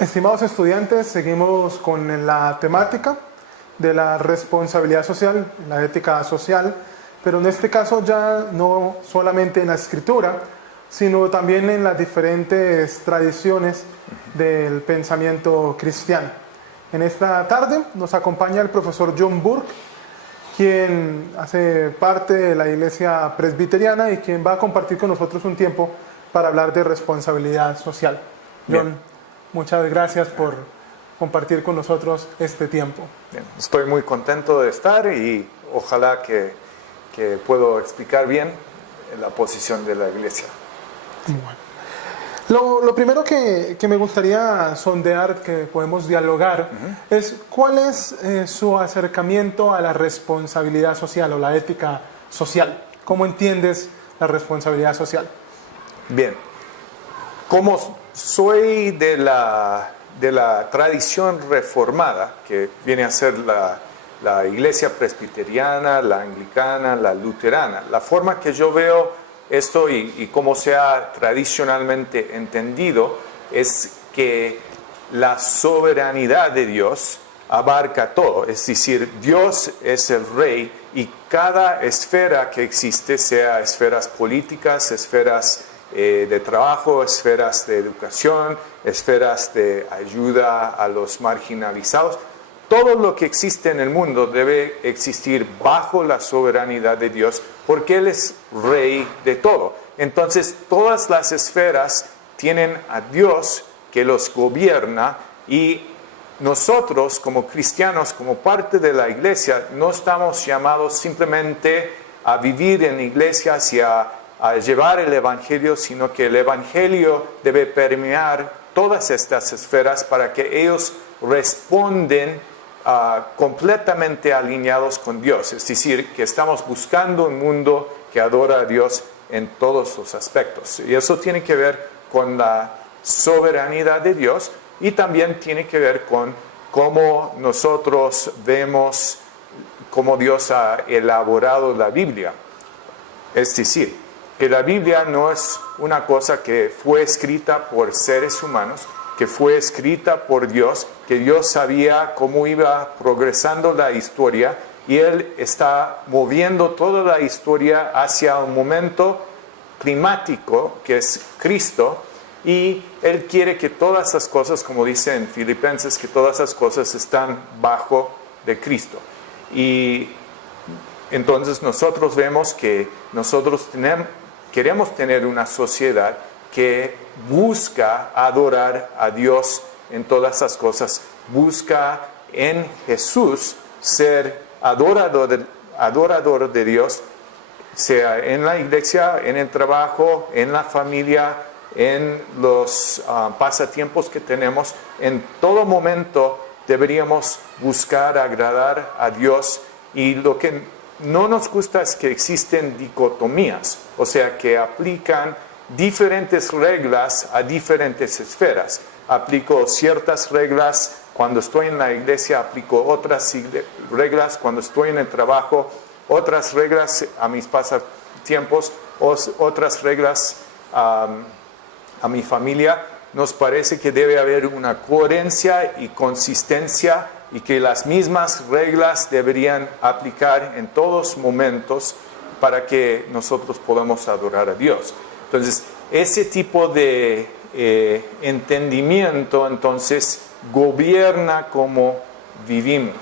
Estimados estudiantes, seguimos con la temática de la responsabilidad social, la ética social, pero en este caso ya no solamente en la escritura, sino también en las diferentes tradiciones del pensamiento cristiano. En esta tarde nos acompaña el profesor John Burke, quien hace parte de la Iglesia Presbiteriana y quien va a compartir con nosotros un tiempo para hablar de responsabilidad social. John, muchas gracias por compartir con nosotros este tiempo. Bien, estoy muy contento de estar y ojalá que puedo explicar bien la posición de la Iglesia. Bueno. Lo primero que me gustaría sondear, que podemos dialogar, es cuál es su acercamiento a la responsabilidad social o la ética social. ¿Cómo entiendes la responsabilidad social? Bien, como soy de la tradición reformada, que viene a ser la Iglesia Presbiteriana, la Anglicana, la Luterana, la forma que yo veo esto y cómo se ha tradicionalmente entendido es que la soberanidad de Dios abarca todo, es decir, Dios es el rey y cada esfera que existe, sea esferas políticas, esferas de trabajo, esferas de educación, esferas de ayuda a los marginalizados, todo lo que existe en el mundo debe existir bajo la soberanía de Dios porque Él es rey de todo. Entonces, todas las esferas tienen a Dios que los gobierna y nosotros como cristianos, como parte de la iglesia, no estamos llamados simplemente a vivir en iglesias y a llevar el evangelio, sino que el evangelio debe permear todas estas esferas para que ellos responden completamente alineados con Dios, es decir, que estamos buscando un mundo que adora a Dios en todos los aspectos. Y eso tiene que ver con la soberanía de Dios y también tiene que ver con cómo nosotros vemos cómo Dios ha elaborado la Biblia. Es decir, que la Biblia no es una cosa que fue escrita por seres humanos, que fue escrita por Dios, que Dios sabía cómo iba progresando la historia y Él está moviendo toda la historia hacia un momento climático que es Cristo y Él quiere que todas las cosas, como dice en Filipenses, que todas las cosas están bajo de Cristo. Y entonces nosotros vemos que nosotros queremos tener una sociedad que busca adorar a Dios en todas las cosas, busca en Jesús ser adorador de Dios, sea en la iglesia, en el trabajo, en la familia, en los pasatiempos que tenemos. En todo momento deberíamos buscar agradar a Dios y lo que no nos gusta es que existen dicotomías, o sea, que aplican diferentes reglas a diferentes esferas. Aplico ciertas reglas cuando estoy en la iglesia, aplico otras reglas cuando estoy en el trabajo, otras reglas a mis pasatiempos, otras reglas a mi familia. Nos parece que debe haber una coherencia y consistencia y que las mismas reglas deberían aplicar en todos momentos para que nosotros podamos adorar a Dios. Entonces, ese tipo de entendimiento, entonces, gobierna cómo vivimos.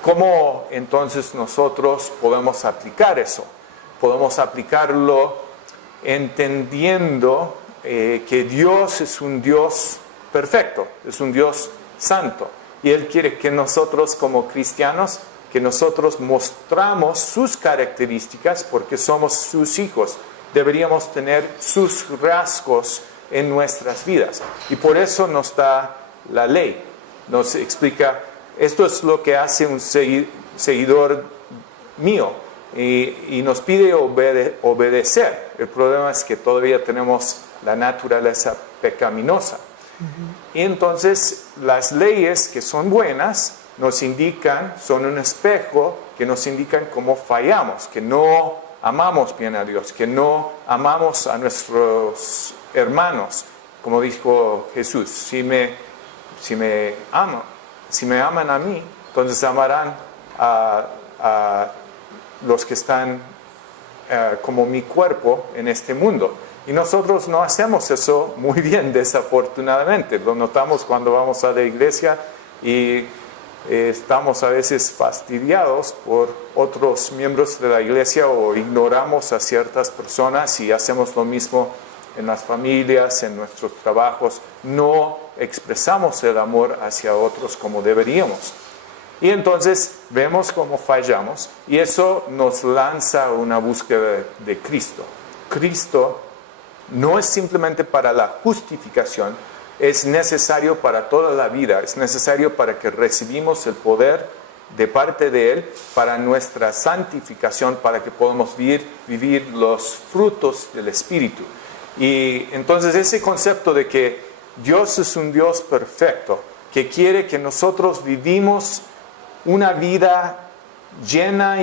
¿Cómo entonces nosotros podemos aplicar eso? Podemos aplicarlo entendiendo que Dios es un Dios perfecto, es un Dios santo. Y Él quiere que nosotros como cristianos, que nosotros mostramos sus características porque somos sus hijos. Deberíamos tener sus rasgos en nuestras vidas. Y por eso nos da la ley. Nos explica, esto es lo que hace un seguidor mío. Y nos pide obedecer. El problema es que todavía tenemos la naturaleza pecaminosa. Y entonces las leyes que son buenas nos indican, son un espejo que nos indican cómo fallamos, que no amamos bien a Dios, que no amamos a nuestros hermanos, como dijo Jesús, si me aman a mí, entonces amarán a los que están como mi cuerpo en este mundo. Y nosotros no hacemos eso muy bien, desafortunadamente. Lo notamos cuando vamos a la iglesia y estamos a veces fastidiados por otros miembros de la iglesia o ignoramos a ciertas personas y hacemos lo mismo en las familias, en nuestros trabajos. No expresamos el amor hacia otros como deberíamos. Y entonces vemos cómo fallamos y eso nos lanza a una búsqueda de Cristo. Cristo no es simplemente para la justificación, es necesario para toda la vida, es necesario para que recibimos el poder de parte de Él para nuestra santificación, para que podamos vivir los frutos del Espíritu. Y entonces ese concepto de que Dios es un Dios perfecto, que quiere que nosotros vivimos una vida llena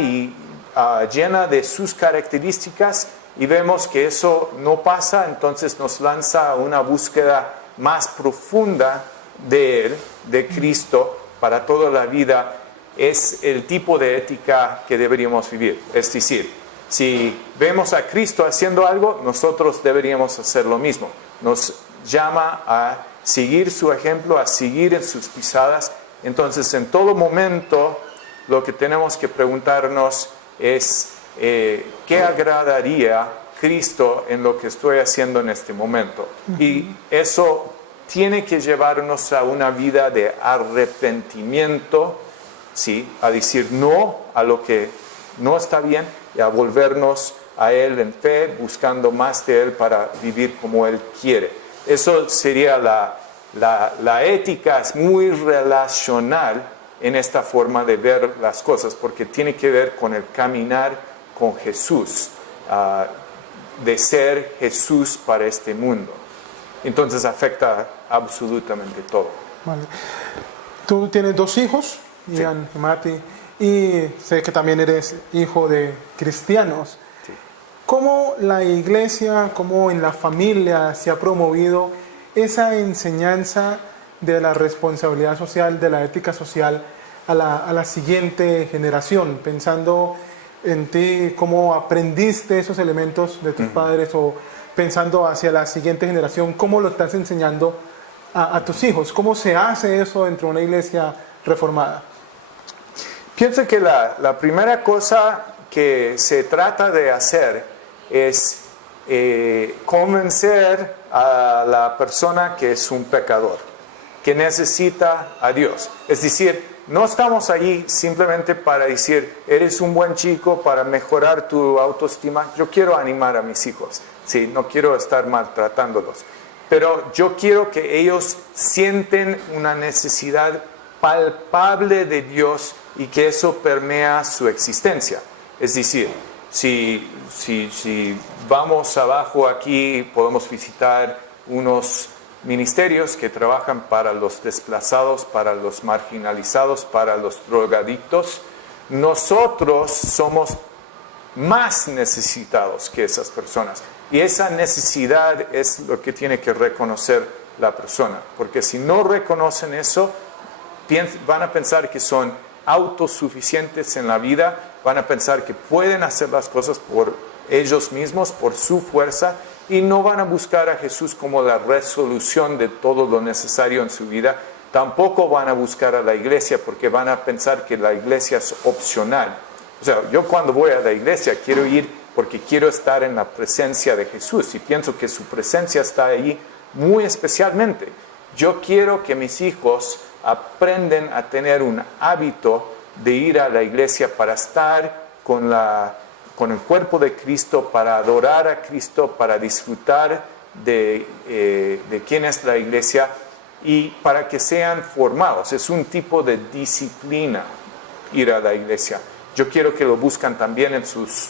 de sus características y vemos que eso no pasa, entonces nos lanza a una búsqueda más profunda de Él, de Cristo, para toda la vida. Es el tipo de ética que deberíamos vivir. Es decir, si vemos a Cristo haciendo algo, nosotros deberíamos hacer lo mismo. Nos llama a seguir su ejemplo, a seguir en sus pisadas. Entonces, en todo momento, lo que tenemos que preguntarnos es ¿qué agradaría Cristo en lo que estoy haciendo en este momento? Y eso tiene que llevarnos a una vida de arrepentimiento, ¿sí? A decir no a lo que no está bien y a volvernos a Él en fe, buscando más de Él para vivir como Él quiere. Eso sería la ética, es muy relacional en esta forma de ver las cosas, porque tiene que ver con el caminar con Jesús, de ser Jesús para este mundo. Entonces afecta absolutamente todo. Vale. Tú tienes 2 hijos, Ian y Mati, y sé que también eres hijo de cristianos. Sí. ¿Cómo la iglesia, cómo en la familia se ha promovido esa enseñanza de la responsabilidad social, de la ética social a la siguiente generación? Pensando en ti, cómo aprendiste esos elementos de tus padres, o pensando hacia la siguiente generación, cómo lo estás enseñando a tus hijos. ¿Cómo se hace eso dentro de una iglesia reformada? Pienso que la primera cosa que se trata de hacer es convencer a la persona que es un pecador, que necesita a Dios. Es decir, no estamos allí simplemente para decir, eres un buen chico, para mejorar tu autoestima. Yo quiero animar a mis hijos, sí, no quiero estar maltratándolos. Pero yo quiero que ellos sienten una necesidad palpable de Dios y que eso permea su existencia. Es decir, si vamos abajo aquí, podemos visitar unos ministerios que trabajan para los desplazados, para los marginalizados, para los drogadictos. Nosotros somos más necesitados que esas personas. Y esa necesidad es lo que tiene que reconocer la persona. Porque si no reconocen eso, van a pensar que son autosuficientes en la vida, van a pensar que pueden hacer las cosas por ellos mismos, por su fuerza, y no van a buscar a Jesús como la resolución de todo lo necesario en su vida. Tampoco van a buscar a la iglesia porque van a pensar que la iglesia es opcional. O sea, yo cuando voy a la iglesia quiero ir porque quiero estar en la presencia de Jesús y pienso que su presencia está ahí muy especialmente. Yo quiero que mis hijos aprenden a tener un hábito de ir a la iglesia para estar con el cuerpo de Cristo, para adorar a Cristo, para disfrutar de quién es la iglesia y para que sean formados. Es un tipo de disciplina ir a la iglesia. Yo quiero que lo buscan también en sus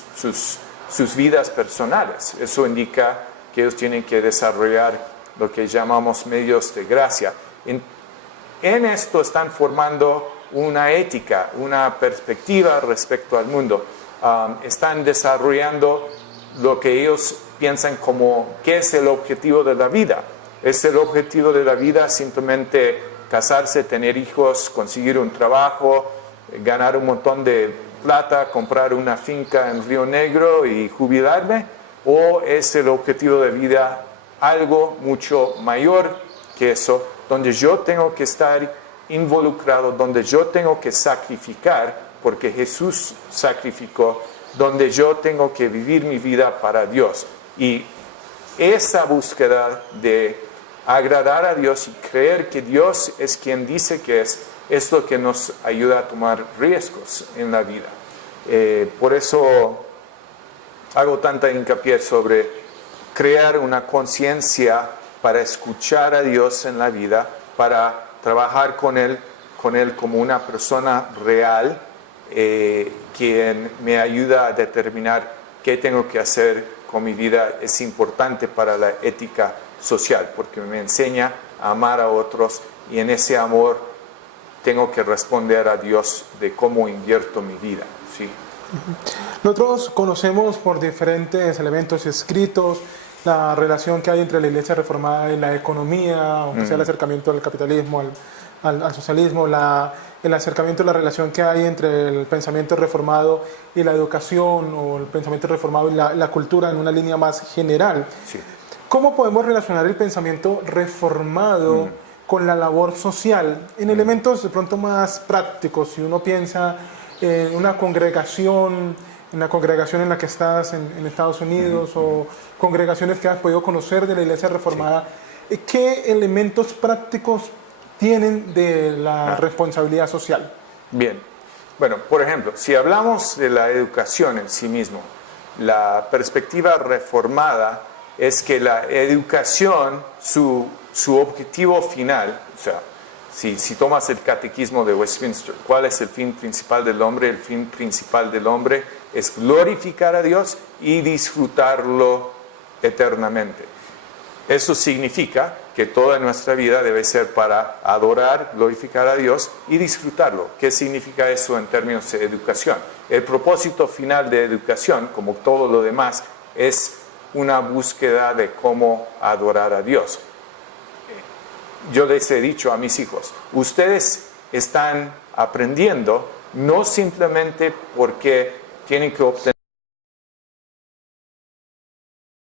vidas personales. Eso indica que ellos tienen que desarrollar lo que llamamos medios de gracia. En esto están formando una ética, una perspectiva respecto al mundo. Están desarrollando lo que ellos piensan como qué es el objetivo de la vida. ¿Es el objetivo de la vida simplemente casarse, tener hijos, conseguir un trabajo, ganar un montón de plata, comprar una finca en Río Negro y jubilarme? ¿O es el objetivo de vida algo mucho mayor que eso, donde yo tengo que estar involucrado, donde yo tengo que sacrificar, porque Jesús sacrificó, donde yo tengo que vivir mi vida para Dios? Y esa búsqueda de agradar a Dios y creer que Dios es quien dice que es lo que nos ayuda a tomar riesgos en la vida. Por eso hago tanta hincapié sobre crear una conciencia para escuchar a Dios en la vida, para trabajar con Él como una persona real, quien me ayuda a determinar qué tengo que hacer con mi vida. Es importante para la ética social, porque me enseña a amar a otros, y en ese amor tengo que responder a Dios de cómo invierto mi vida. ¿Sí? Nosotros conocemos por diferentes elementos escritos la relación que hay entre la Iglesia Reformada y la economía, aunque sea el acercamiento al capitalismo, al socialismo, el acercamiento, la relación que hay entre el pensamiento reformado y la educación, o el pensamiento reformado y la cultura en una línea más general. Sí. ¿Cómo podemos relacionar el pensamiento reformado con la labor social en elementos de pronto más prácticos? Si uno piensa en una congregación, en la congregación en la que estás en Estados Unidos, o congregaciones que has podido conocer de la Iglesia Reformada, ¿qué elementos prácticos tienen de la responsabilidad social? Bien. Bueno, por ejemplo, si hablamos de la educación en sí mismo, la perspectiva reformada es que la educación, su objetivo final, o sea, si tomas el catequismo de Westminster, ¿cuál es el fin principal del hombre? El fin principal del hombre es glorificar a Dios y disfrutarlo eternamente. Eso significa que toda nuestra vida debe ser para adorar, glorificar a Dios y disfrutarlo. ¿Qué significa eso en términos de educación? El propósito final de educación, como todo lo demás, es una búsqueda de cómo adorar a Dios. Yo les he dicho a mis hijos, ustedes están aprendiendo no simplemente porque tienen que obtener